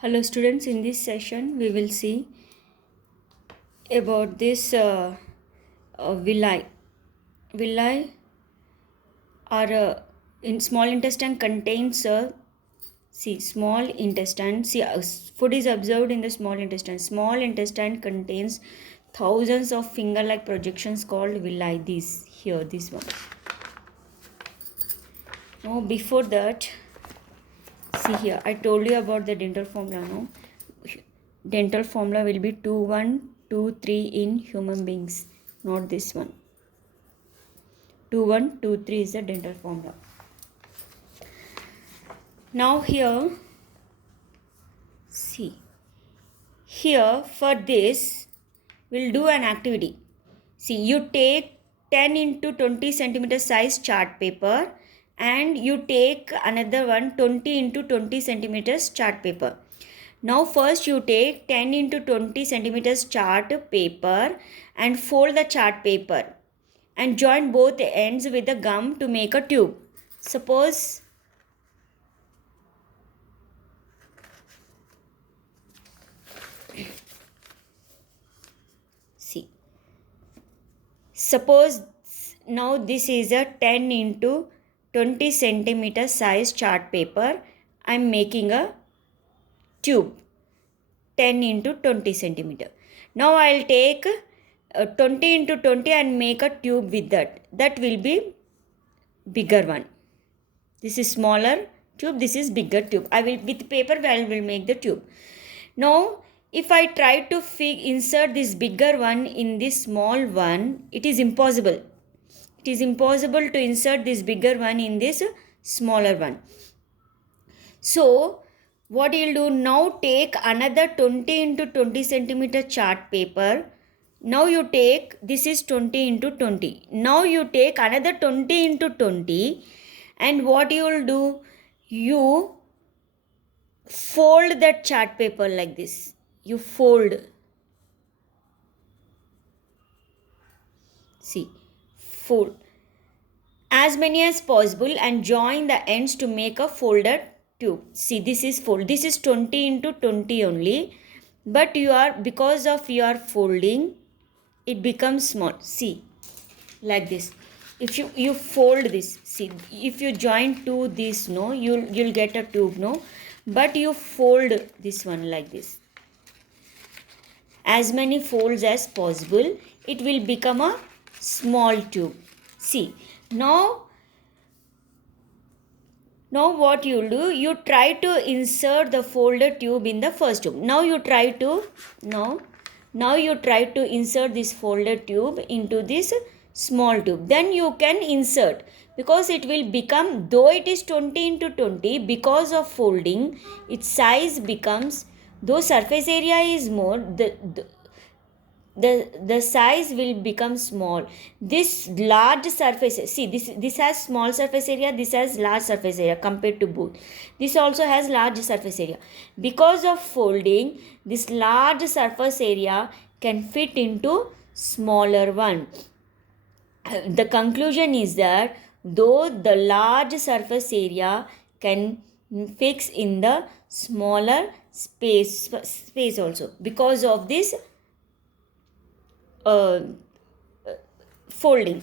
Hello students, in this session we will see about this villi. Villi are in small intestine contains small intestine. Food is absorbed in the small intestine. Small intestine contains thousands of finger-like projections called villi. This one. Now before that, see here, I told you about the dental formula. No, dental formula will be 2 1 2 3 in human beings, not this one. 2 1 2 3 is the dental formula. Now here, see here, for this we'll do an activity. See, you take 10 into 20 centimeter size chart paper and you take another one 20 into 20 centimeters chart paper. Now first you take 10 into 20 centimeters chart paper and fold the chart paper and join both ends with the gum to make a tube. Suppose now this is a 10 into 20 centimeter size chart paper. I am making a tube 10 into 20 centimeter. Now I will take 20 into 20 and make a tube with that. That will be bigger one. This is smaller tube, this is bigger tube. I will, with paper I will make the tube. Now if I try to insert this bigger one in this small one, it is impossible. It is impossible to insert this bigger one in this smaller one. So what you will do, now take another 20 into 20 centimeter chart paper. Now you take, this is 20 into 20. Now you take another 20 into 20 and what you will do, you fold that chart paper like this. You fold. See, fold as many as possible and join the ends to make a folded tube. See, this is fold. This is 20 into 20 only, but because of your folding, it becomes small. See, like this. If you fold this, see, if you join to this, no, you'll get a tube, no, but you fold this one like this. As many folds as possible, it will become a small tube. See, now what you will do, you try to insert the folded tube in the first tube. Now you try to insert this folded tube into this small tube. Then you can insert, because it will become, though it is 20 into 20, because of folding, its size becomes, though surface area is more, the size will become small. This large surface, see, this has small surface area, this has large surface area compared to both. This also has large surface area. Because of folding, this large surface area can fit into smaller one. The conclusion is that though the large surface area can fix in the smaller space also, because of this folding.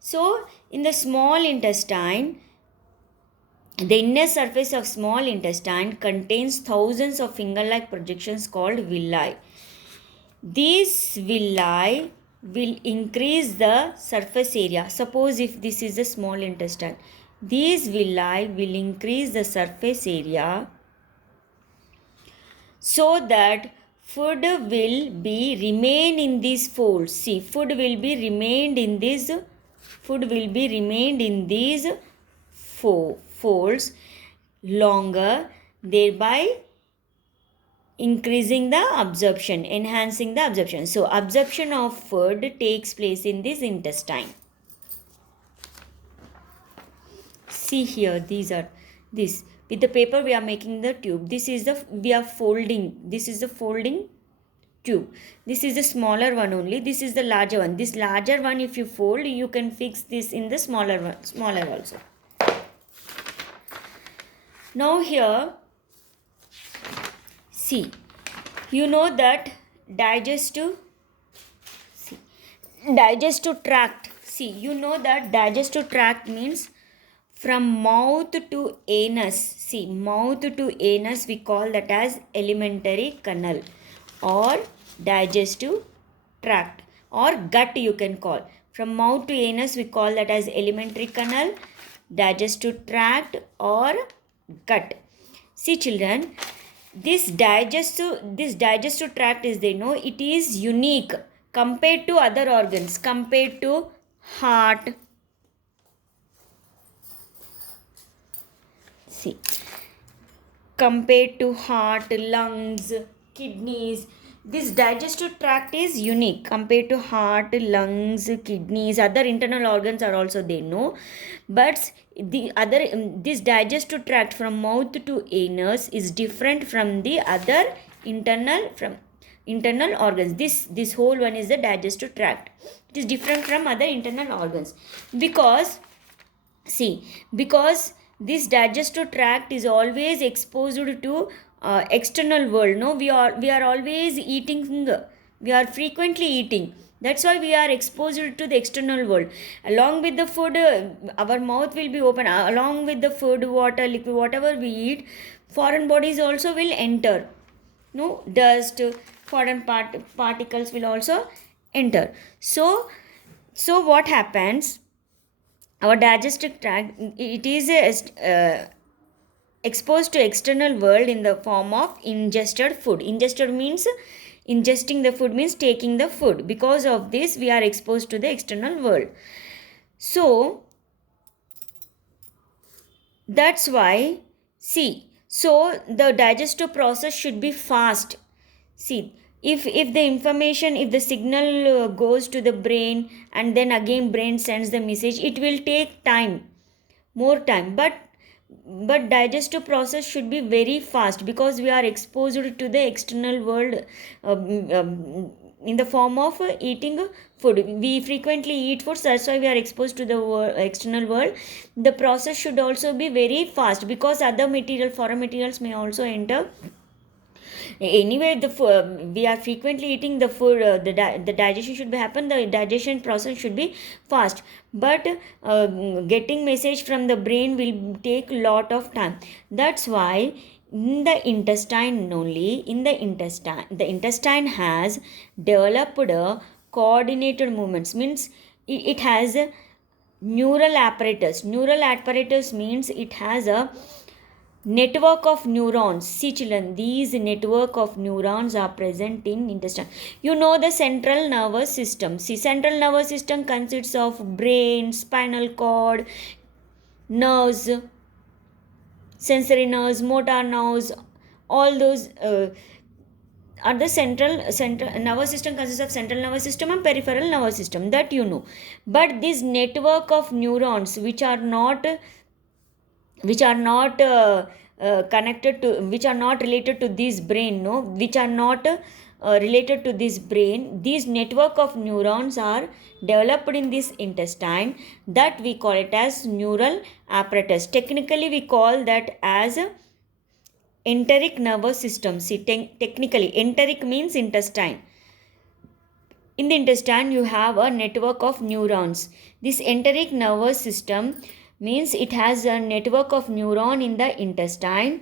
So in the small intestine, the inner surface of small intestine contains thousands of finger-like projections called villi. These villi will increase the surface area. Suppose if this is the small intestine, these villi will increase the surface area so that food will be remain in these folds. See, food will be remained in these folds longer, thereby increasing the absorption, enhancing the absorption. So absorption of food takes place in this intestine. See here, this with the paper we are making the tube. This is the folding tube. This is the smaller one only. This is the larger one. This larger one, if you fold, you can fix this in the smaller also. Now here, See, you know that digestive tract. See, you know that digestive tract means from mouth to anus. See, mouth to anus we call that as alimentary canal or digestive tract or gut you can call. From mouth to anus we call that as alimentary canal, digestive tract or gut. See children, this digestive tract is, they know, it is unique compared to other organs, compared to heart. See, compared to heart, lungs, kidneys, this digestive tract is unique compared to heart, lungs, kidneys. Other internal organs are also there, no, but this digestive tract from mouth to anus is different from the other internal organs. This whole one is the digestive tract. It is different from other internal organs because this digestive tract is always exposed to external world. No, we are always eating, we are frequently eating. That's why we are exposed to the external world. Along with the food, our mouth will be open. Along with the food, water, liquid, whatever we eat, foreign bodies also will enter. No, dust, foreign particles will also enter. So what happens? Our digestive tract, it is exposed to external world in the form of ingested food. Ingested means ingesting the food, means taking the food. Because of this we are exposed to the external world. So that's why, so the digestive process should be fast. See, if the information, if the signal goes to the brain and then again brain sends the message, it will take time, more time, but digestive process should be very fast because we are exposed to the external world in the form of eating food. We frequently eat food, that's why we are exposed to the external world. The process should also be very fast because other foreign materials may also enter. Anyway, we are frequently eating the food, the digestion should be happen, the digestion process should be fast, but getting message from the brain will take lot of time. That's why in the intestine only, the intestine has developed coordinated movements, means it has a neural apparatus. Neural apparatus means it has a network of neurons. See children, these network of neurons are present in intestine. You know the central nervous system. See, central nervous system consists of brain, spinal cord, nerves, sensory nerves, motor nerves. All those are the central nervous system consists of central nervous system and peripheral nervous system, that you know. But this network of neurons which are not connected to, which are not related to this brain, no, which are not related to this brain, these network of neurons are developed in this intestine, that we call it as neural apparatus. Technically we call that as enteric nervous system. See, technically enteric means intestine. In the intestine you have a network of neurons. This enteric nervous system means it has a network of neuron in the intestine.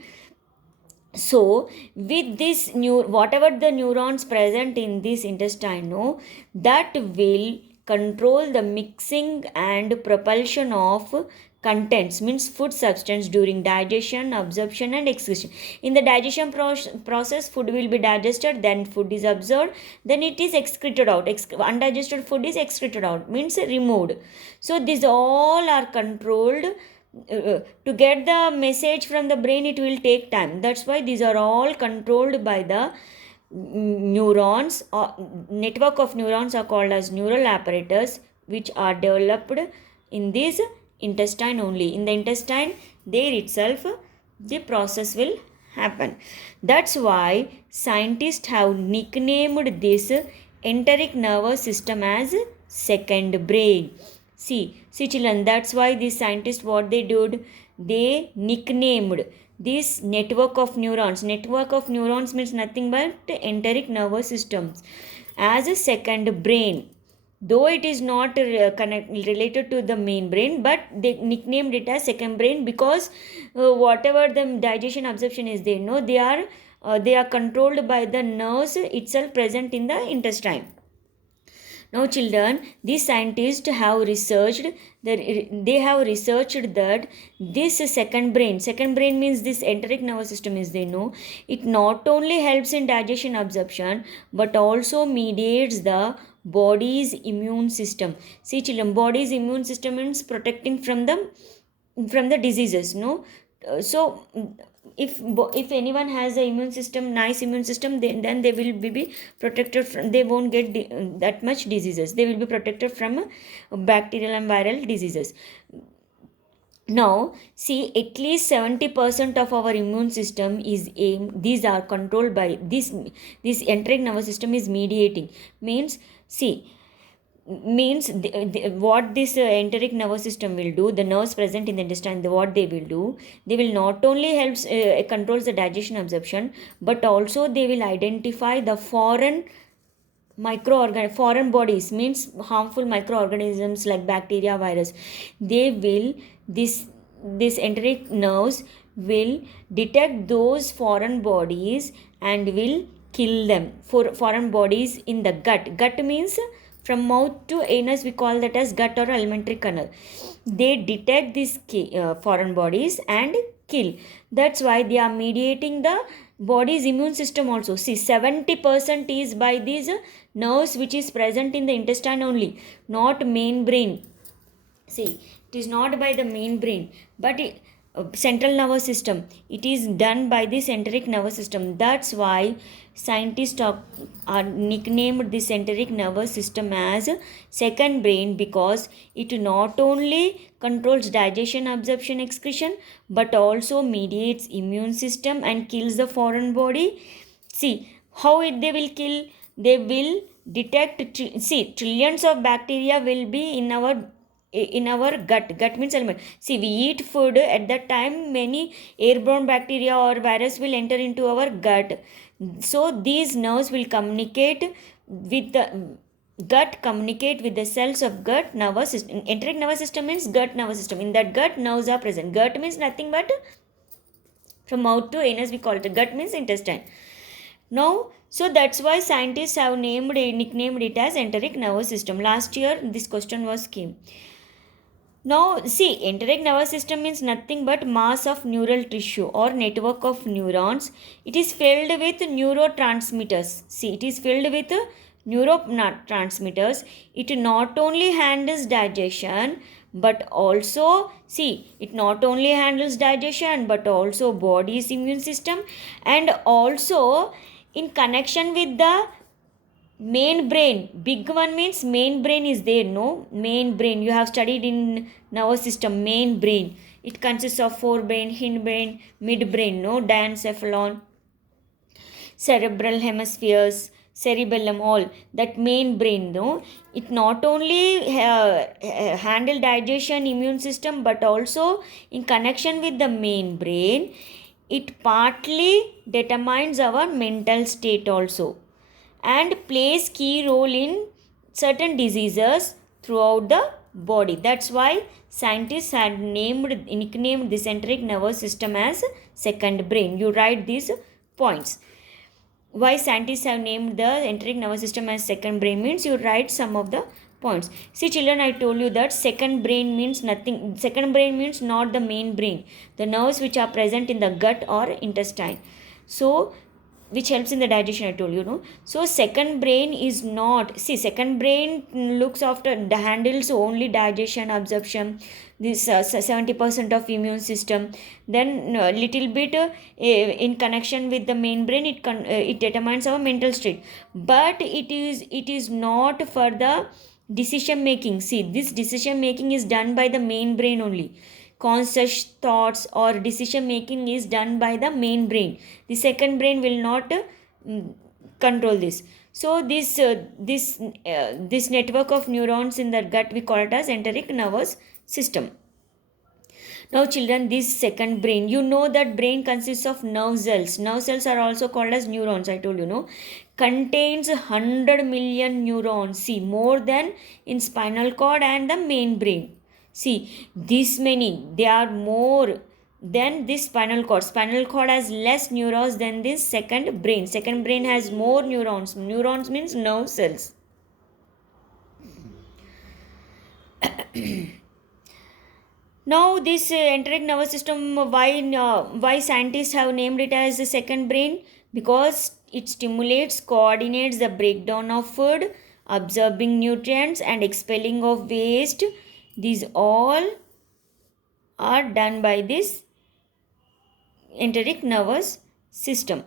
So with this whatever the neurons present in this intestine, no, that will control the mixing and propulsion of contents, means food substance, during digestion, absorption and excretion. In the digestion process, food will be digested, then food is absorbed, then it is excreted out. Undigested food is excreted out, means removed. So these all are controlled. To get the message from the brain, it will take time. That's why these are all controlled by the neurons. Network of neurons are called as neural apparatus, which are developed in this intestine only. In the intestine, there itself the process will happen. That's why scientists have nicknamed this enteric nervous system as second brain. See children, that's why these scientists, what they did, they nicknamed this network of neurons means nothing but enteric nervous systems as a second brain, though it is not related to the main brain, but they nicknamed it as second brain because whatever the digestion absorption is there, no, they are controlled by the nerves itself present in the intestine. Now, children, these scientists have researched that this second brain means this enteric nervous system is they know it not only helps in digestion absorption but also mediates the body's immune system. See, children, body's immune system means protecting from the diseases, no. So if anyone has a nice immune system, then they will be protected from, they won't get that much diseases, they will be protected from bacterial and viral diseases. Now, see, at least 70% of our immune system is these are controlled by this enteric nervous system is mediating. What this enteric nervous system will do, the nerves present in the intestine, what they will do, they will not only helps controls the digestion absorption, but also they will identify the foreign bodies, means harmful microorganisms like bacteria, virus. They will this enteric nerves will detect those foreign bodies and will kill them. For foreign bodies in the gut means from mouth to anus, we call that as gut or alimentary canal. They detect these foreign bodies and kill. That's why they are mediating the body's immune system also. See, 70% is by these nerves which is present in the intestine only, not main brain. See, it is not by the main brain, but central nervous system. It is done by this enteric nervous system. That's why scientists are nicknamed this enteric nervous system as second brain, because it not only controls digestion, absorption, excretion, but also mediates immune system and kills the foreign body. See, how they will kill? They will detect, trillions of bacteria will be in our gut means element. See, we eat food, at that time many airborne bacteria or virus will enter into our gut. So these nerves will communicate with the cells of gut nervous system. Enteric nervous system means gut nervous system. In that gut, nerves are present. Gut means nothing but from mouth to anus, we call it. Gut means intestine. Now, so that's why scientists have nicknamed it as enteric nervous system. Last year this question was came. Now, see, enteric nervous system means nothing but mass of neural tissue or network of neurons. It is filled with neurotransmitters. See, it is filled with neurotransmitters. It not only handles digestion, but also, it not only handles digestion, but also body's immune system, and also in connection with the main brain. Big one means main brain is there, no? Main brain, you have studied in nervous system, main brain. It consists of forebrain, hindbrain, midbrain, no? Diencephalon, cerebral hemispheres, cerebellum, all. That main brain, no? It not only handle digestion, immune system, but also in connection with the main brain, it partly determines our mental state also, and plays key role in certain diseases throughout the body. That's why scientists had nicknamed this enteric nervous system as second brain. You write these points. Why scientists have named the enteric nervous system as second brain means you write some of the points. See, children, I told you that second brain means nothing. Second brain means not the main brain. The nerves which are present in the gut or intestine. So, which helps in the digestion, I told you, no? So second brain is not, second brain looks after, handles only digestion, absorption, this 70% of immune system, then little bit in connection with the main brain, it determines our mental state, but it is not for the decision making. See, this decision making is done by the main brain only. Conscious thoughts or decision making is done by the main brain. The second brain will not control this. So this network of neurons in the gut, we call it as enteric nervous system. Now children, this second brain, you know that brain consists of nerve cells. Nerve cells are also called as neurons, I told you, no? Contains 100 million neurons. See, more than in spinal cord and the main brain. See, this many, they are more than this spinal cord. Spinal cord has less neurons than this second brain. Second brain has more neurons. Neurons means nerve cells. Now this enteric nervous system, why scientists have named it as the second brain? Because it stimulates, coordinates the breakdown of food, absorbing nutrients and expelling of waste. These all are done by this enteric nervous system.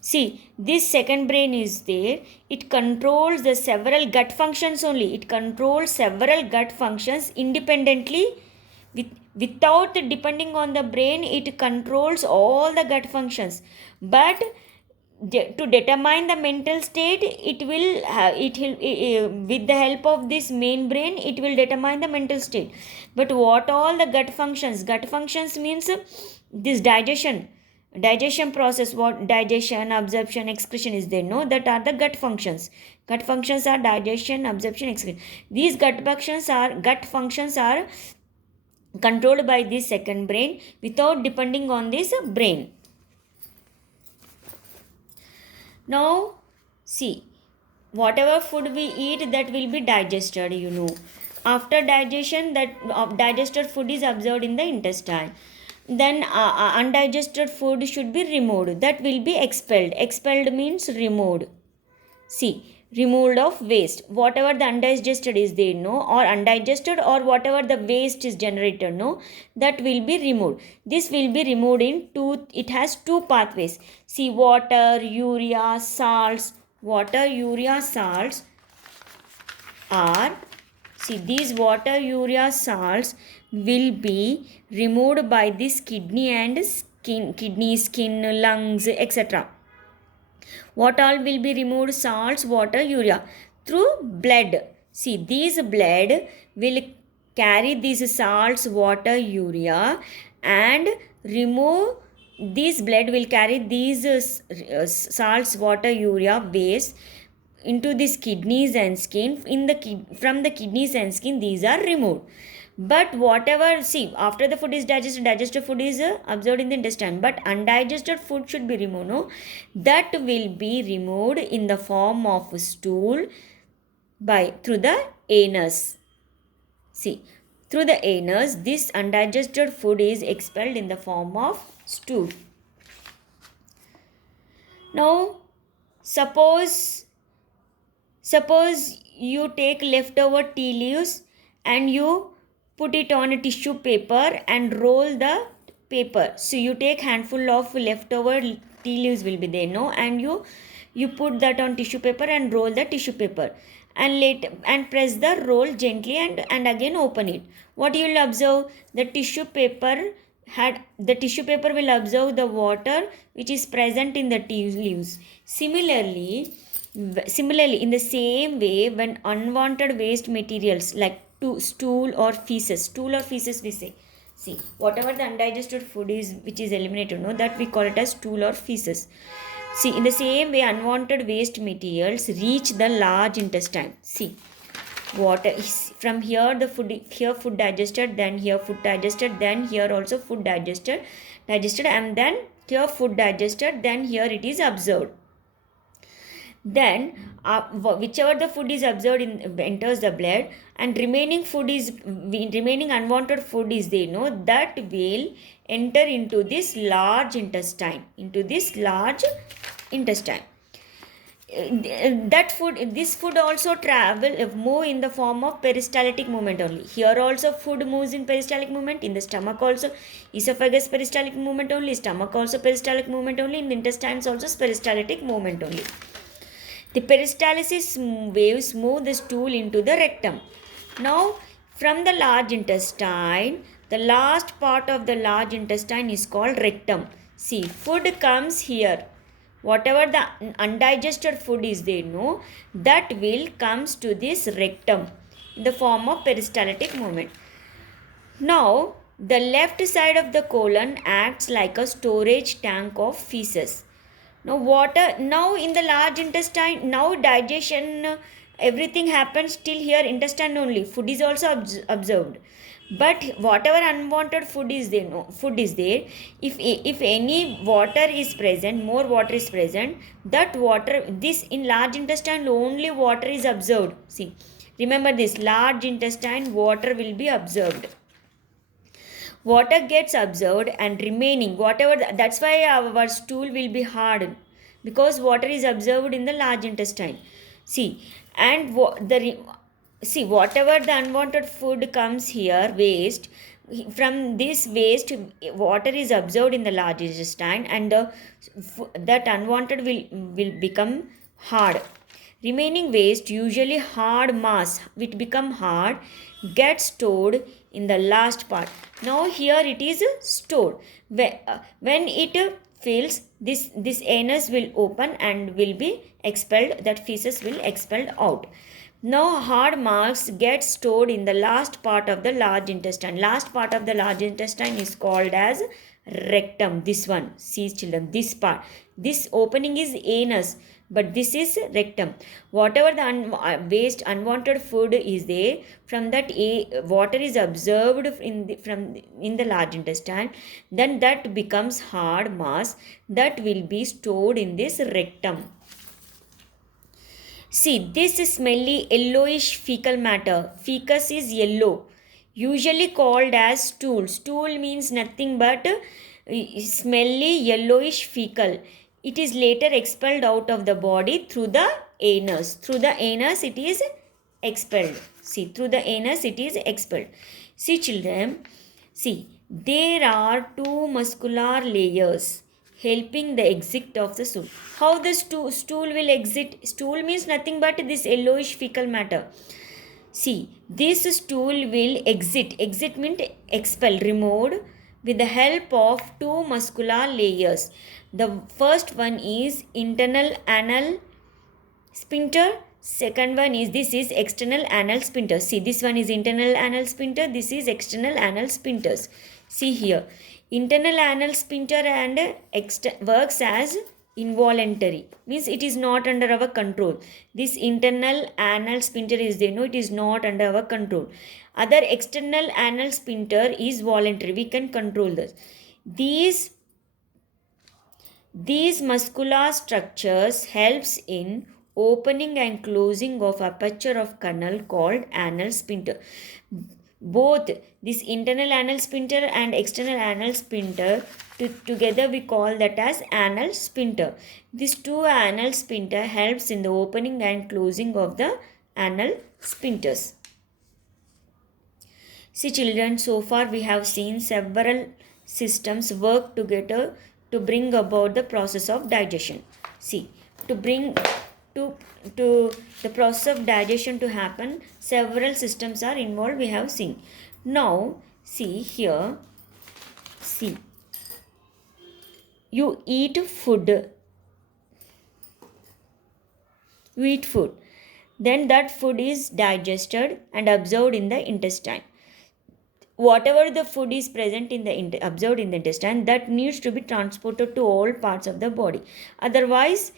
See, this second brain is there. It controls the several gut functions only. It controls several gut functions independently. Without depending on the brain, it controls all the gut functions. But to determine the mental state, with the help of this main brain, it will determine the mental state. But what all the gut functions means this digestion process, what digestion, absorption, excretion is there, no? That are the gut functions. Gut functions are digestion, absorption, excretion. These gut functions are controlled by this second brain without depending on this brain. Now see, whatever food we eat, that will be digested, you know. After digestion, that digested food is absorbed in the intestine. Then undigested food should be removed. That will be expelled. Expelled means removed. See, removed of waste. Whatever the undigested is there, no, or undigested, or whatever the waste is generated, no, that will be removed. This will be removed in two. It has two pathways. See, water, urea, salts. Water, urea, salts are. See, these water, urea, salts will be removed by this kidney, skin, lungs, etc. What all will be removed? Salts, water, urea. Through blood. See, these blood will carry these salts, water, urea, and remove. This blood will carry these salts, water, urea, waste into these kidneys and skin. From the kidneys and skin, these are removed. But whatever, see, after the food is digested food is absorbed in the intestine, but undigested food should be removed, no? That will be removed in the form of stool through the anus. See, through the anus, this undigested food is expelled in the form of stool. Now suppose you take leftover tea leaves and you put it on a tissue paper and roll the paper. So you take handful of leftover tea leaves will be there, no, and you put that on tissue paper and roll the tissue paper, and press the roll gently and again open it. What you will observe? The tissue paper will absorb the water which is present in the tea leaves. Similarly, in the same way, when unwanted waste materials like stool or feces we say, see, whatever the undigested food is which is eliminated, no, that we call it as stool or feces. See, in the same way, unwanted waste materials reach the large intestine. See, water is from here, the food digested, then here food digested, then here also food digested, and then here food digested, then here it is absorbed. Then whichever the food is absorbed enters the blood, and remaining unwanted food is there, no, that will enter into this large intestine. This food also move in the form of peristaltic movement only. Here also food moves in peristaltic movement. In the stomach also, esophagus peristaltic movement only, stomach also peristaltic movement only, in the intestines also peristaltic movement only. The peristalsis waves move the stool into the rectum. Now, from the large intestine, the last part of the large intestine is called rectum. See, food comes here. Whatever the undigested food is there, no, that will comes to this rectum in the form of peristaltic movement. Now, the left side of the colon acts like a storage tank of feces. Now, water, now in the large intestine, now digestion, everything happens till here, intestine only. Food is also observed. But whatever unwanted food is there, no, food is there. If any water is present, more water is present, that water, this in large intestine only water is observed. See, remember this, large intestine water will be observed. Water gets observed and remaining whatever, that's why our stool will be hard, because water is observed in the large intestine. See, and see, whatever the unwanted food comes here, waste, from this waste water is observed in the large intestine, and that unwanted will become hard. Remaining waste, usually hard mass, which become hard, gets stored in the last part. Now here it is stored. When it fills, this anus will open and will be expelled. That feces will expelled out. Now hard mass gets stored in the last part of the large intestine. Last part of the large intestine is called as rectum. This one, see children, this part. This opening is anus, but this is rectum. Whatever the waste, unwanted food is there, from that water is observed in the large intestine, then that becomes hard mass that will be stored in this rectum. See, this smelly yellowish fecal matter. Fecus is yellow, usually called as stool. Stool means nothing but smelly yellowish fecal. It is later expelled out of the body through the anus. Through the anus it is expelled. See, through the anus it is expelled. See children, see, there are two muscular layers helping the exit of the stool. How the stool will exit? Stool means nothing but this yellowish fecal matter. See, this stool will exit. Exit means expel, removed, with the help of two muscular layers. The first one is internal anal sphincter. Second one is, this is external anal sphincter. See, this one is internal anal sphincter. This is external anal sphincters. See here, internal anal sphincter and works as involuntary, means it is not under our control. This internal anal sphincter is there, no, it is not under our control. Other external anal sphincter is voluntary, we can control this. These muscular structures helps in opening and closing of aperture of canal called anal sphincter. Both this internal anal sphincter and external anal sphincter together we call that as anal sphincter. These two anal sphincter helps in the opening and closing of the anal sphincters. See children, so far we have seen several systems work together to bring about the process of digestion. See, to bring to the process of digestion to happen, several systems are involved, we have seen. Now see here, see, you eat food, then that food is digested and absorbed in the intestine. Whatever the food is present in the absorbed in the intestine, that needs to be transported to all parts of the body, otherwise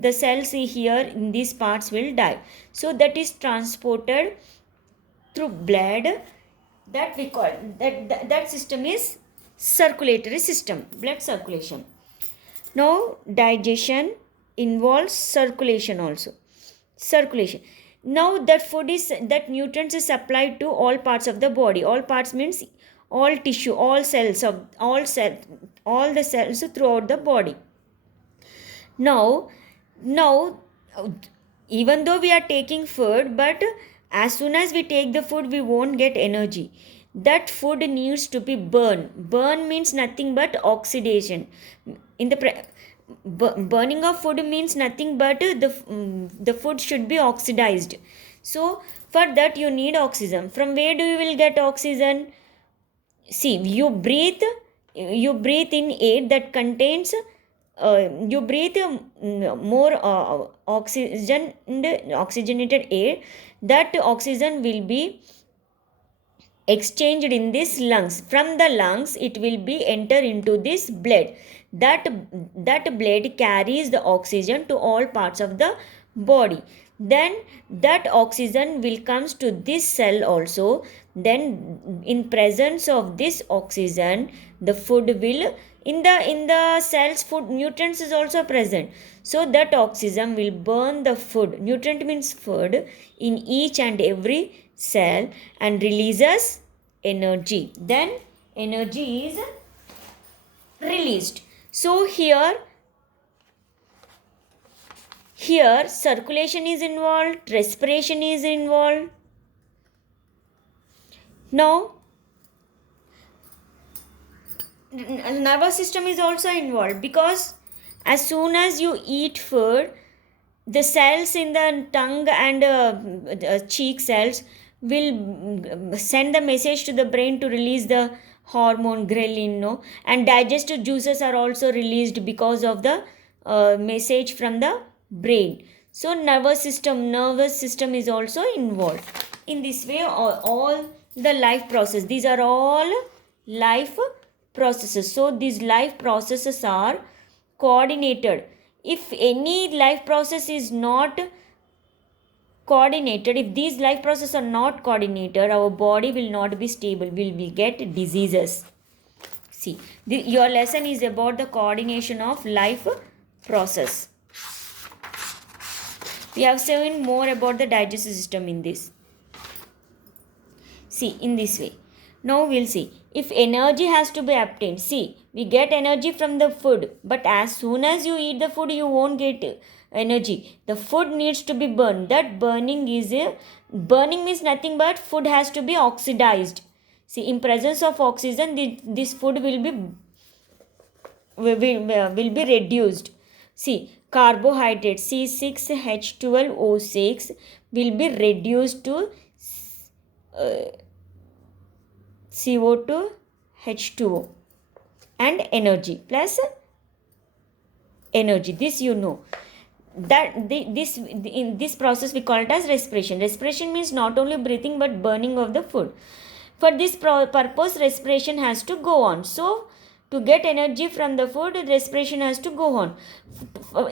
the cells here in these parts will die. So that is transported through blood, that we call that system is circulatory system, blood circulation. Now digestion involves circulation also. Circulation. Now that food is, that nutrients is supplied to all parts of the body. All parts means all tissue, all cells of all the cells throughout the body. Now even though we are taking food, but as soon as we take the food we won't get energy. That food needs to be burned. Burn means nothing but oxidation. In the burning of food means nothing but the food should be oxidized. So for that you need oxygen. From where do you will get oxygen? See, you breathe in air that contains you breathe more oxygenated air. That oxygen will be exchanged in this lungs. From the lungs it will be enter into this blood. That blood carries the oxygen to all parts of the body. Then that oxygen will comes to this cell also. Then in presence of this oxygen, the food will in the cells, food nutrients is also present. So that oxygen will burn the food. Nutrient means food in each and every cell and releases energy. Then energy is released. So here circulation is involved, respiration is involved. Now nervous system is also involved, because as soon as you eat food, the cells in the tongue and cheek cells will send the message to the brain to release the hormone ghrelin, no, and digestive juices are also released because of the message from the brain. So nervous system is also involved. In this way, all the life process, these are all life processes. So these life processes are coordinated. If any life process is not coordinated, if these life processes are not coordinated, our body will not be stable, will get diseases. See, your lesson is about the coordination of life process. We have seen more about the digestive system in this. See, in this way. Now we'll see. If energy has to be obtained, see, we get energy from the food, but as soon as you eat the food, you won't get energy. The food needs to be burned. That burning means nothing but food has to be oxidized. See, in presence of oxygen, this food will be reduced. See, carbohydrate C6H12O6 will be reduced to CO2 H2O and energy plus energy. This you know. In this process we call it as respiration. Respiration means not only breathing but burning of the food. For this purpose, respiration has to go on. So to get energy from the food, respiration has to go on.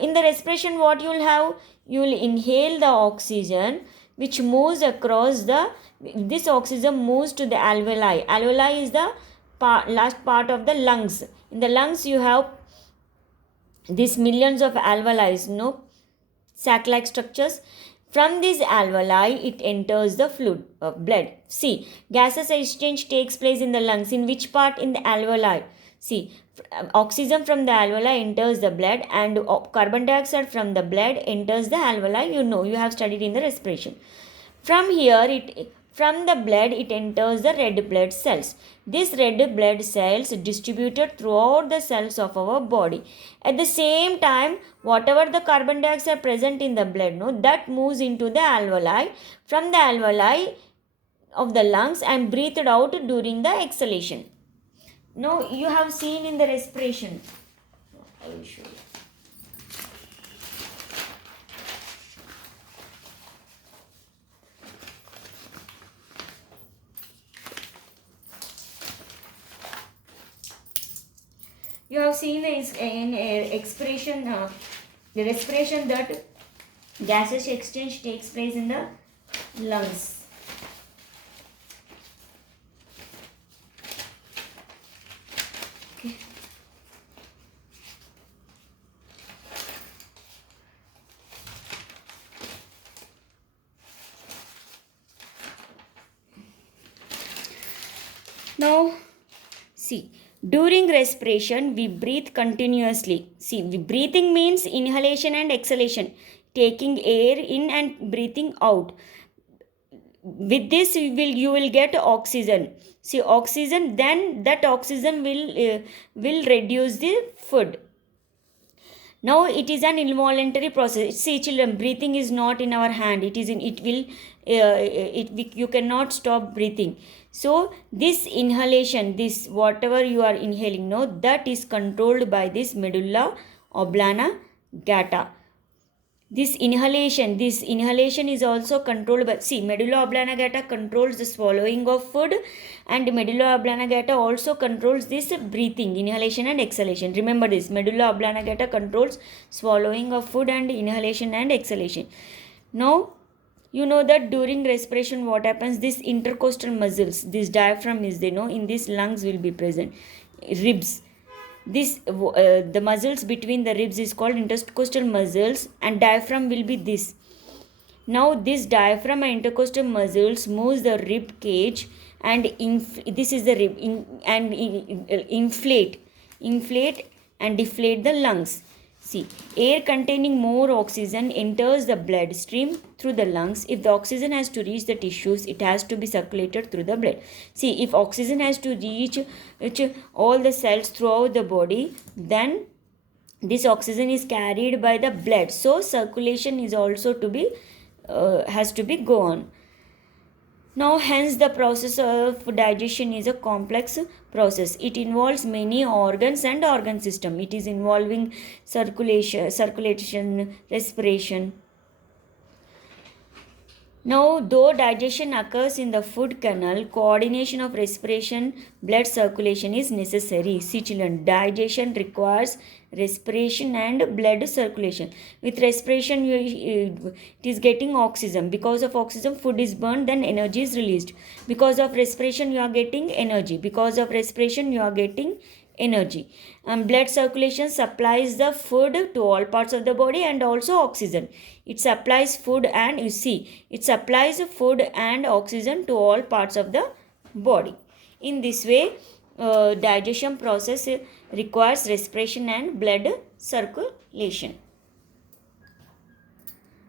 In the respiration, what you will have? You will inhale the oxygen which moves across this oxygen moves to the alveoli. Alveoli is the last part of the lungs. In the lungs you have these millions of alveoli, no, sac-like structures. From these alveoli it enters the fluid of blood. See, gases exchange takes place in the lungs. In which part? In the alveoli. See, oxygen from the alveoli enters the blood and carbon dioxide from the blood enters the alveoli. You know, you have studied in the respiration. From the blood it enters the red blood cells. These red blood cells distributed throughout the cells of our body. At the same time, whatever the carbon dioxide present in the blood, no, that moves into the alveoli. From the alveoli of the lungs and breathed out during the exhalation. Now you have seen in the respiration. I will show you. You have seen in expiration, the respiration, that gaseous exchange takes place in the lungs. Okay. Now, see. During respiration, we breathe continuously. See, breathing means inhalation and exhalation, taking air in and breathing out. With this, you will get oxygen. See, oxygen, then that oxygen will reduce the food. Now it is an involuntary process. See, children, breathing is not in our hand. You cannot stop breathing. So this inhalation, this whatever you are inhaling, no, that is controlled by this medulla oblongata. This inhalation is also controlled by, see, medulla oblongata controls the swallowing of food, and medulla oblongata also controls this breathing, inhalation and exhalation. Remember this, medulla oblongata controls swallowing of food and inhalation and exhalation. Now you know that during respiration what happens, this intercostal muscles, this diaphragm is there, in this lungs will be present, ribs, this the muscles between the ribs is called intercostal muscles, and diaphragm will be this. Now this diaphragm and intercostal muscles moves the rib cage, and this is the rib inflate and deflate the lungs. See, air containing more oxygen enters the bloodstream through the lungs. If the oxygen has to reach the tissues, it has to be circulated through the blood. See, if oxygen has to reach all the cells throughout the body, then this oxygen is carried by the blood. So circulation is also to be has to be go on. Now, hence the process of digestion is a complex process. It involves many organs and organ system. It is involving circulation, respiration. Now, though digestion occurs in the food canal, coordination of respiration, blood circulation is necessary. See children, digestion requires respiration and blood circulation. With respiration, it is getting oxygen. Because of oxygen, food is burned, then energy is released. Because of respiration, you are getting energy. Because of respiration, you are getting energy. Blood circulation supplies the food to all parts of the body and also oxygen. It supplies food and it supplies food and oxygen to all parts of the body. In this way, digestion process requires respiration and blood circulation.